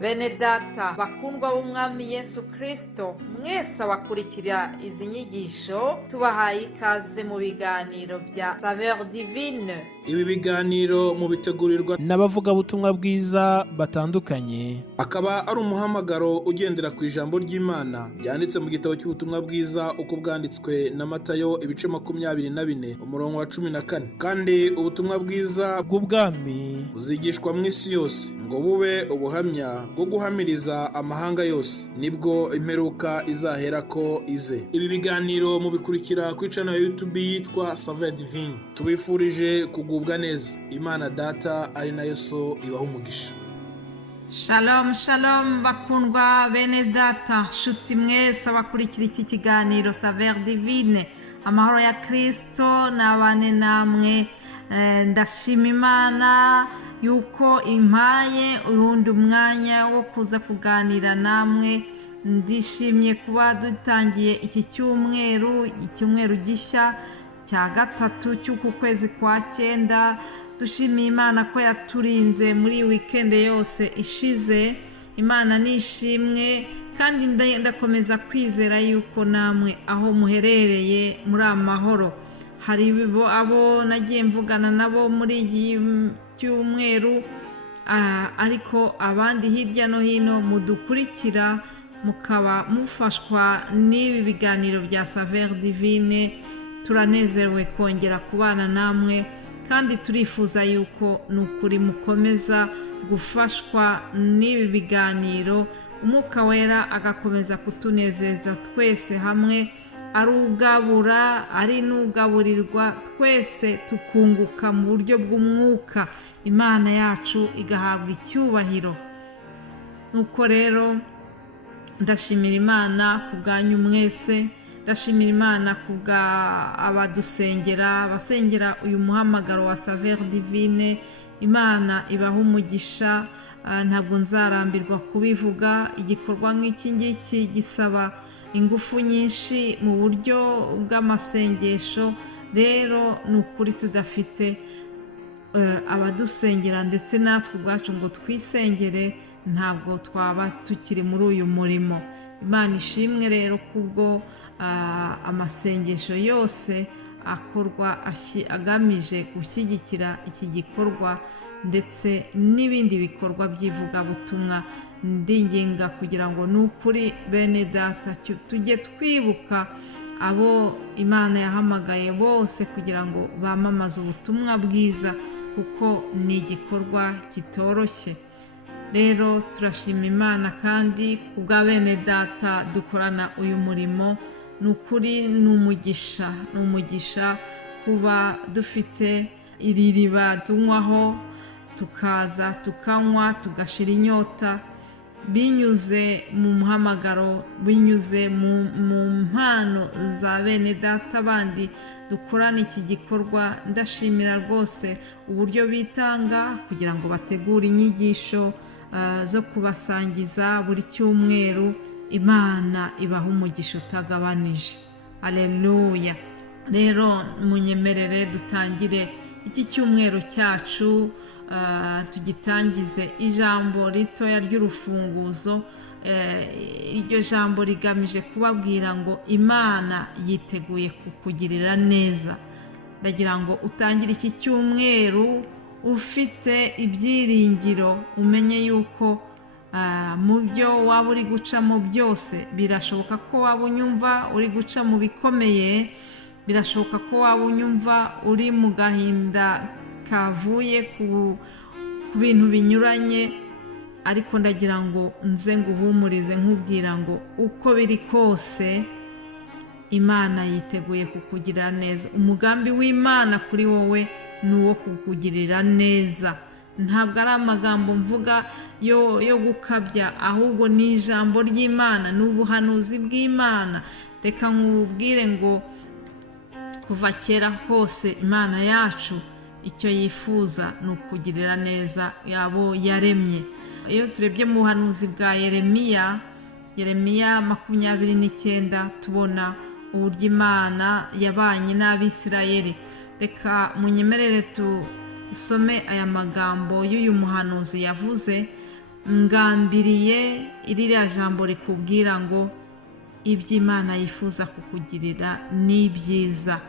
Bene data bakundwa b'umwami Yesu Kristo, mwese abakurikira izi nyigisho tubahaye ikaze mu biganiro bya Saveur Divine. Ibi biganiro mu bitegurirwa n'abavugabutumwa bwiza batandukanye, akaba ari umuhamagaro ugendera ku ijambo ry'Imana byanditse mu gitabo cy'ubutumwa bwiza uko bwanditswe na Matayo ibice 24 umurongo wa 14. Kandi ubutumwa bwiza bw'ubwami buzigishwa mu isi yose ngo bube ubuhamya bwo guhamiriza amahanga yose, nibwo imperuka izahera ko ize. Ibi biganiro mubikurikira ku channel ya YouTube yitwa Saveur Divine. Tubifurije kugubwa neza. Imana Data ari nayo So ibaha umugisha. Shalom shalom bakundwa bene data, shuti mwese abakurikira iki kiganiro Saveur Divine. Amahoro ya Kristo nabane namwe. Ndashima Imana yuko impaye uyundi umwanya wo kuza kuganira namwe. Ndishimye kuba dutangiye iki icyumweru gishya cya gatatu cy'uku kwezi kwa 9. Dushimiye Imana ko yaturinze muri weekend yose ishize. Imana nishimwe, kandi ndakomeza kwizera yuko namwe aho muherereye muri amahoro. Hari abo nagiye mvugana nabo muri iyi cyumweru, ariko abandi hirya no hino mudukurikira mukaba mufashwa n'ibi biganiro bya Saveur Divine. Turanezerewe kongera kubana namwe, kandi turifuza yuko nukuri mukomeza gufashwa n'ibi biganiro. Umwuka wera agakomeza kutunezeza twese hamwe, ari ugabura ari n'ugaburirwa, twese tukunguka mu buryo bw'umwuka. Imana yacu igahabwa icyubahiro. Nuko rero ndashimira Imana kubwanyu mwese, ndashimira Imana kubwa abadusengera, basengera uyu muhamagaro wa Saveur Divine. Imana ibaha umugisha. Ntabwo nzarambirwa kubivuga. Igikorwa nk'iki ngiki gisaba ingufu nyinshi mu buryo bw'amasengesho. Rero ni ukuri tudafite abadusengera ndetse natwe ubwacu ngo twisengere, ntabwo twaba tukiri muri uyu murimo. Imana ishimwe rero kubwo amasengesho yose akorwa agamije gushyigikira iki gikorwa ndetse n'ibindi bikorwa by'ivugabutumwa. Ndinginga kugira ngo nukuri bene data tujye twibuka abo Imana yahamagaye bose kugira ngo bamamaze ubutumwa bwiza, kuko ni igikorwa kitoroshye. Rero turashima Imana kandi kubwa bene data dukorana uyu murimo. Nukuri n'umugisha kuba dufite iri riba tunywaho, tukaza tukanywa tugashira inyota, binyuze mu muhamagaro, binyuze mu mpano za bene data bandi dukorana iki gikorwa. Ndashimira rwose uburyo bitanga kugira ngo bategure inyigisho zo kubasangiza buri cyumweru. Imana ibaha umugisha utagabanije. Haleluya. Rero munyemerere dutangire iki cyumweru cyacu, tugitangize ijambo ritoya ry'urufunguzo. Iryo jambo rigamije kubabwira ngo Imana yiteguye kukugirira neza. Ndagira ngo utangire iki cyumweru ufite ibyiringiro, umenye yuko mu byo waba uri gucamo byose, birashoboka ko waba unyumva uri guca mu bikomeye, birashoboka ko waba unyumva uri mu gahinda kavuye ku bintu binyuranye, ariko ndagira ngo nze nguhumurize nkubwira ngo uko biri kose Imana yiteguye kukugirira neza. Umugambi w'Imana kuri wowe ni uwo kukugirira neza. Ntabwo ari amagambo mvuga yo gukabya, ahubwo ni ijambo ry'Imana, ni ubuhanuzi bw'Imana. Reka nkubwire ngo kuva kera hose Imana yacu icyo yifuza ni ukugirira neza yabo yaremye. Iyo turebye mu buhanuzi bwa Yeremiya 29 tubona uburyo Imana yabanye n'Abisirayeli. Reka munyemerere dusome aya magambo y'uyu muhanuzi yavuze ngambiriye iririya jambo rikubwira ngo iby'Imana yifuza kukugirira ni byiza.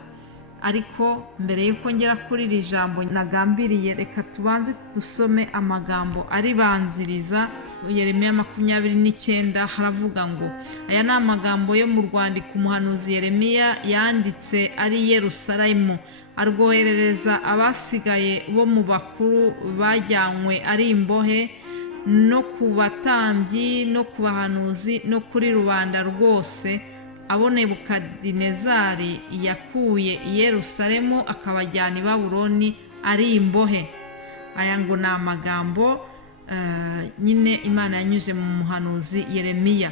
Ariko mbere y'uko ngera kuri iri jambo nagambiriye, reka tubanze dusome amagambo aribanziriza. Yeremiya 29 haravuga ngo, aya ni amagambo yo mu rwandiko umuhanuzi Yeremiya yanditse ari i Yerusalemu, arwoherereza abasigaye bo mu bakuru bajyanywe ari imbohe, no ku batambyi no ku bahanuzi no kuri rubanda rwose, abo Nebukadinezari yakuye i Yerusalemu akabajyana i Babuloni ari imbohe. Aya ngo ni amagambo nyine Imana yanyuje mu muhanuzi Yeremiya.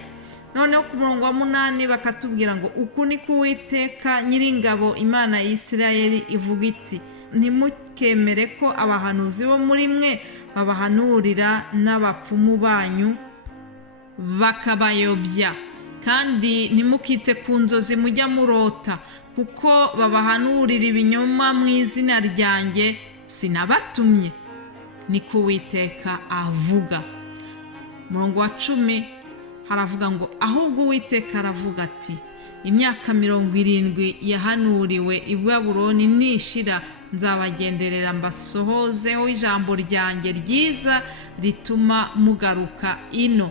Noneho ku murongo wa 8 bakatubwira ngo, uku ni ko Uwiteka Nyiringabo Imana ya Isirayeli ivuga iti, ntimukemere ko abahanuzi bo muri mwe babahanurira n'abapfumu banyu bakabayobya, kandi ntimukite ku nzozi mujya murota, kuko babahanurira ibinyoma mu izina ryanjye, sinabatumye, niko Uwiteka avuga. Murongo wa 10 haravuga ngo, ahubwo Uwiteka aravuga ati, imyaka 70 yahanuriwe i Babuloni nishira, nzabagenderera mbasohozeho ijambo ryanjye ryiza rituma mugaruka ino.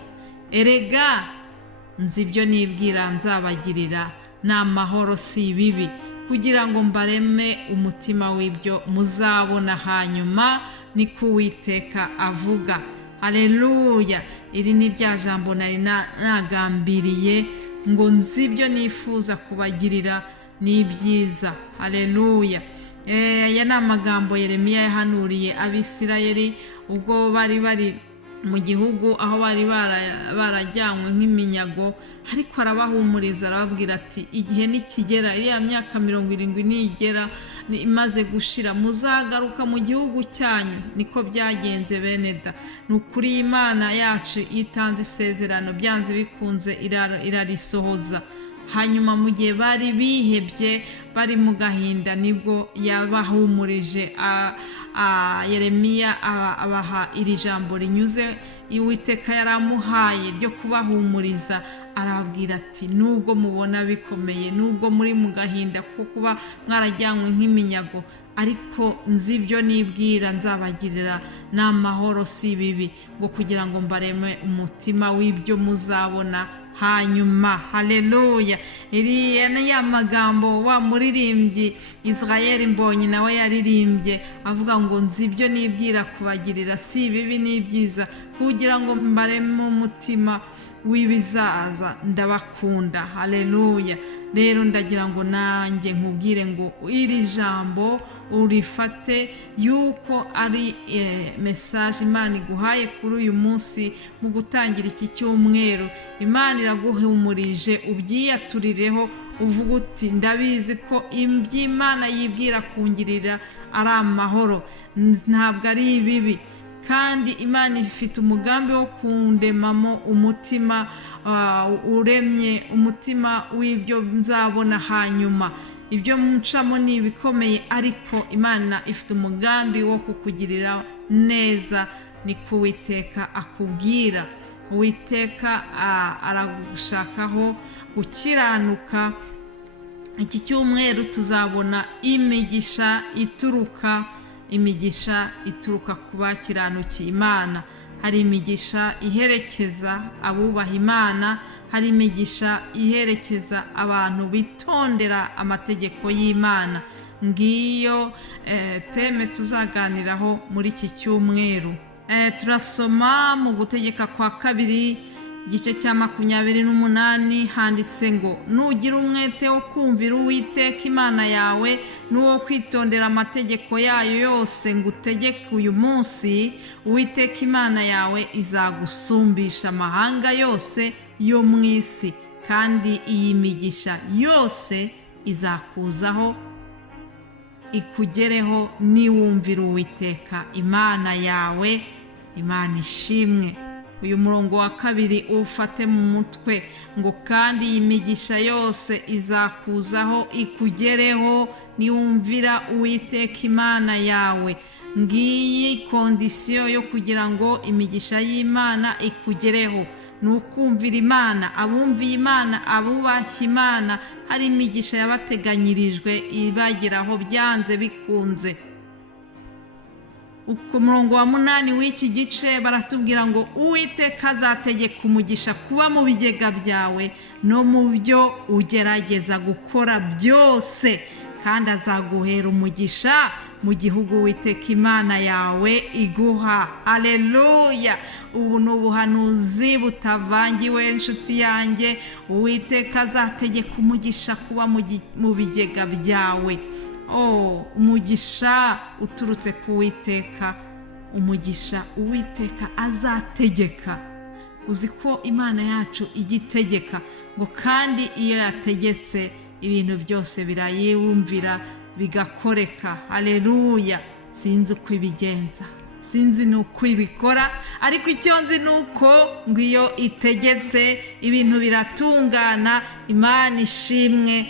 Erega nzi ibyo nibwira nzabagirira, ni amahoro si ibibi, kugira ngo mbareme umutima w'ibyo muzabona hanyuma, niko Uwiteka avuga. Haleluya! Iri ni rya jambo nari nagambiriye ngo nzi ibyo nifuza kubagirira ni byiza. Haleluya! Aya ni amagambo Yeremiya yahanuriye Abisirayeli ubwo bari mu gihugu aho bari barajyanywe nk'iminyago, ariko arabahumuriza arababwira ati, igihe nikigera, iriya myaka 70 nigera imaze gushira, muzagaruka mu gihugu cyanyu. Niko byagenze bene da. Ni ukuri Imana yacu itanze isezerano, byanze bikunze irarisohoza. Hanyuma mu gihe bari bihebye, bari mu gahinda, nibwo yabahumurije. Yeremiya abaha iri jambo rinyuze Uwiteka yaramuhaye ryo kubahumuriza. Arababwira ati, nubwo mubona bikomeye, nubwo muri mu gahinda kuko kuba mwarajyanywe nk'iminyago, ariko nzi ibyo nibwira nzabagirira ni amahoro si bibi, ngo kugira ngo mbareme umutima w'ibyo muzabona hanyuma. Haleluya! Iriya ni ya magambo wa muririmbyi Israel Mbonyi nawe yaririmbye avuga ngo, nzi ibyo nibwira kubagirira si bibi ni byiza, kugira ngo mbareme umutima w'ibizaza, ndabakunda. Haleluya! Rero ndagira ngo nanjye nkubwire ngo iri jambo urifate yuko ari message Imana iguhaye kuri uyu munsi mu gutangira iki cyumweru. Imana iraguhumurije, ubyiyaturireho, uvuga uti, ndabizi ko iby'Imana yibwira kungirira ari amahoro, ntabwo ari ibibi, kandi Imana ifite umugambi wo kundemamo umutima uremye, umutima w'ibyo nzabona hanyuma. Ibyo mucamo ni ibikomeye, ariko Imana ifite umugambi wo kukugirira neza, niko Uwiteka akubwira. Uwiteka aragushakaho gukiranuka. Iki cyumweru tuzabona imigisha ituruka ku bakiranukiye Imana. Hari imigisha iherekeza abubaha Imana, hari imigisha iherekeza abantu bitondera amategeko y'Imana. Ngiyo teme tuzaganiraho muri iki cyumweru. Turasoma mu Gutegeka kwa 2 igice cya 28 handitse ngo, nugira umwete wo kumvira Uwiteka Imana yawe n'uwo kwitondera amategeko yayo yose ngutegeka uyu munsi, Uwiteka Imana yawe izagusumbisha amahanga yose yo mu isi, kandi iyi migisha yose izakuzaho ikugereho niwumvira Uwiteka Imana yawe. Imana ishimwe. Uyu murongo wa 2 ufate mu mutwe ngo, kandi iyi migisha yose izakuzaho ikugereho niwumvira Uwiteka Imana yawe. ngiyi kondisiyo yo kugira ngo imigisha y'Imana ikugereho, ni ukumvira Imana. Abumviye Imana, abubashye Imana, hari imigisha yabateganyirijwe ibageraho byanze bikunze. Ku murongo wa 8 w'iki gice baratubwira ngo Uwiteka azategeka umugisha kuba mu bigega byawe no mu byo ugerageza gukora byose, kandi azaguhera umugisha mu gihugu Uwiteka Imana yawe iguha. Haleluya! Ubu ni ubuhanuzi butavangiwe inshuti yanjye. Uwiteka azategeka umugisha kuba mu bigega byawe. Umugisha uturutse ku Uwiteka, umugisha Uwiteka azategeka. Uzi ko Imana yacu igitegeka ngo kandi iyo yategetse ibintu byose birayumvira bigakoreka. Haleluya! Sinzi uko ibigenza, sinzi nuko ibikora, ariko icyo nzi nuko ngo iyo itegetse ibintu biratungana. Imana ishimwe.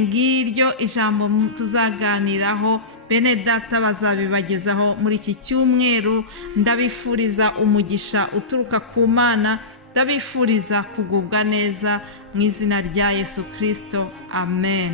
Ngiryo ijambo tuzaganiraho, bene data bazabibagezaho muri iki cyumweru. Ndabifuriza umugisha uturuka ku Mana, ndabifuriza kugubwa neza mu izina rya Yesu Kristo. Amen.